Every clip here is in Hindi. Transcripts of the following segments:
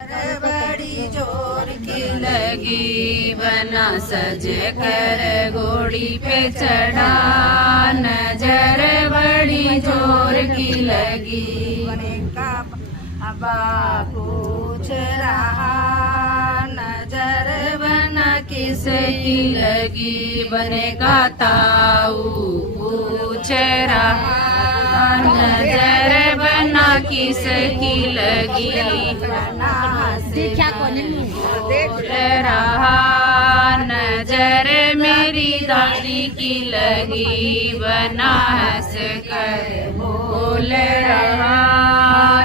बड़ी जोर की लगी बना सज कर घोड़ी पे चढ़ा नजर बड़ी जोर की लगी बने का अबा पूछ रहा नजर बना किसकी लगी बने का ताऊ पूछ रहा नजर बना किसकी लगी बोल रहा नजर मेरी दादी की लगी बना हंस कर बोल रहा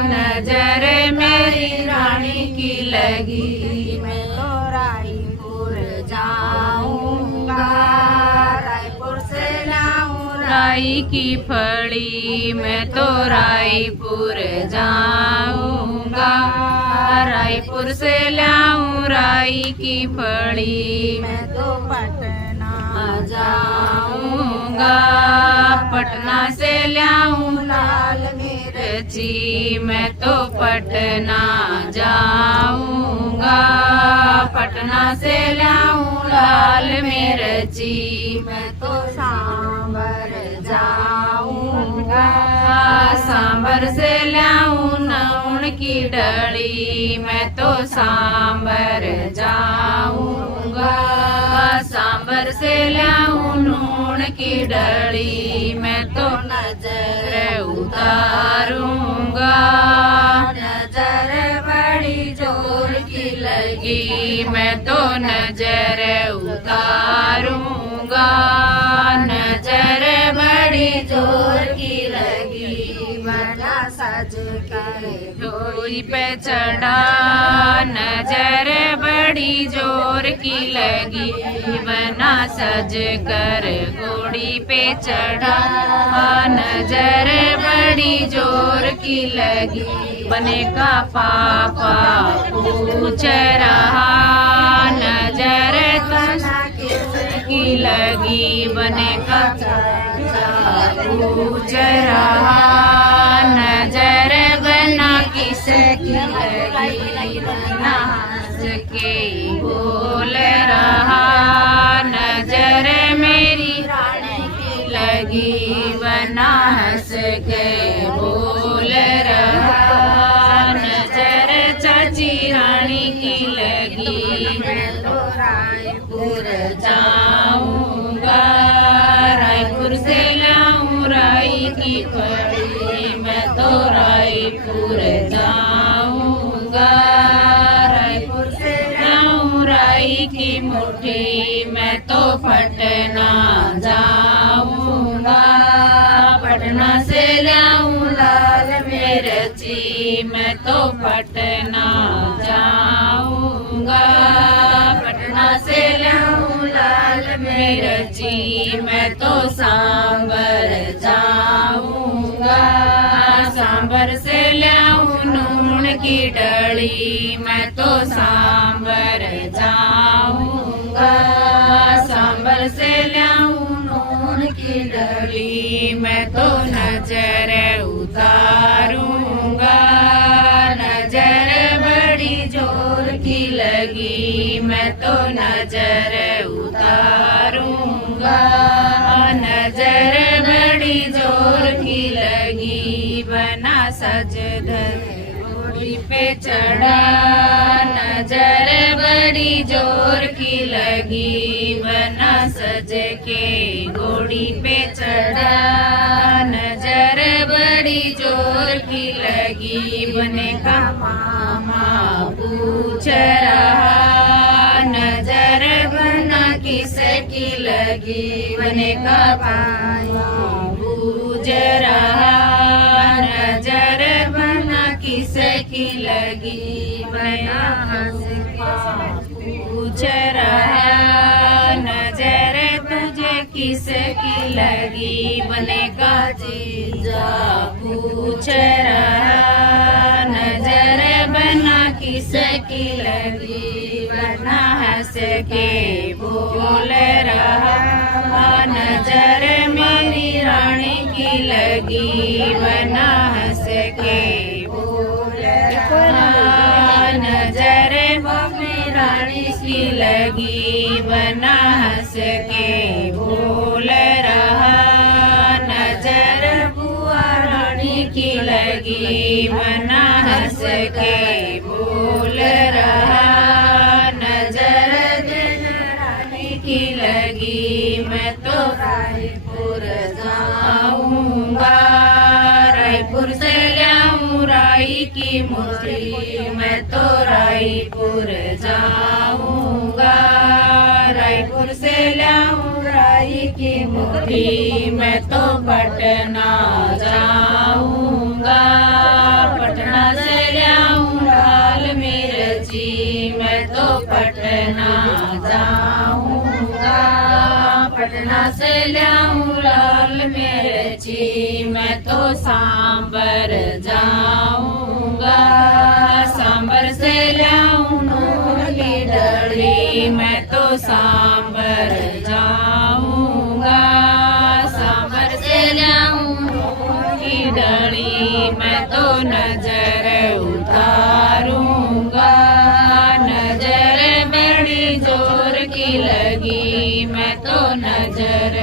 नजर मेरी रानी की लगी मैं तो रायपुर जाऊंगा रायपुर से लाऊं राई की फड़ी मैं तो रायपुर जाऊंगा रायपुर से लाऊं राई की फड़ी मैं तो पटना जाऊंगा पटना से लाऊं लाल मिर्ची मैं तो पटना जाऊंगा पटना से लाऊं लाल मिर्ची मैं तो सांबर जाऊंगा सांबर से लाऊं नौन की डली मैं तो सांबर जाऊंगा सांबर से लाऊं नून की डली मैं तो नजर उतारूंगा नजर बड़ी जोर की लगी मैं तो नजर उतारूंगा नजर बड़ी जोर की लगी बड़ा सज के घोड़ी पे चढ़ा नजर बड़ी जोर की लगी बना सज कर घोड़ी पे चढ़ा नजर बड़ी जोर की लगी बने का पापा पूछ रहा नजर की लगी बने का पूछ रहा नजर बना किसकी लगी बना हंस के बोल रहा नजर मेरी रानी की लगी बना हंस के बोल रहा नजर चाची रानी की लगी मैं तो रायपुर जाऊंगा रायपुर से लाऊं राई की फड़ी मैं तो रायपुर जाऊंगा रायपुर से लाऊं राई की मुट्ठी मैं तो पटना जाऊंगा पटना से लाऊं लाल मिर्ची मैं तो पटना जाऊंगा पटना से लाऊं लाल मिर्ची मैं तो सांबर जाऊंगा सांबर से लाऊं नून की डली मैं तो सांबर जाऊंगा सांबर से लाऊं नून की डली मैं तो नजर उतारूंगा नजर बड़ी जोर की लगी मैं तो नजर उतारूंगा नजर बड़ी जोर की लगी बना सज घोड़ी पे चढ़ा नजर बड़ी जोर की लगी बना सज के घोड़ी पे चढ़ा नजर बड़ी जोर की लगी बने का मामा पूछ रहा नजर बना किसकी लगी बने का पाया पूछ रहा नजर बना किसकी लगी बना हंस के पूछ रहा नजर तुझे किसकी लगी बने का जीजा पूछ रहा नजर बना किसकी लगी बना हंस के बोल रहा नजर मेरी रानी की लगी बना हंस के बोल रहा रानी की लगी बना हंस के बोल रहा नजर बुआ रानी की लगी बना हंस के बोल रहा नजर रानी की लगी मैं तो रायपुर जाऊंगा रायपुर से लाऊं राई की मूर्ति मैं तो रायपुर जाऊंगा रायपुर से लाऊं राई की मूर्ति मैं तो पटना जाऊंगा पटना से लाऊं लाल मिर्ची मैं तो पटना जाऊंगा पटना से लाऊं लाल मिर्ची मैं तो सांबर जाऊंगा सांबर से लाऊं नून की डली मैं तो सांबर जाऊंगा सांबर से लाऊं नून की डली मैं तो नजर उतारूंगा नजर बड़ी जोर की लगी मैं तो नजर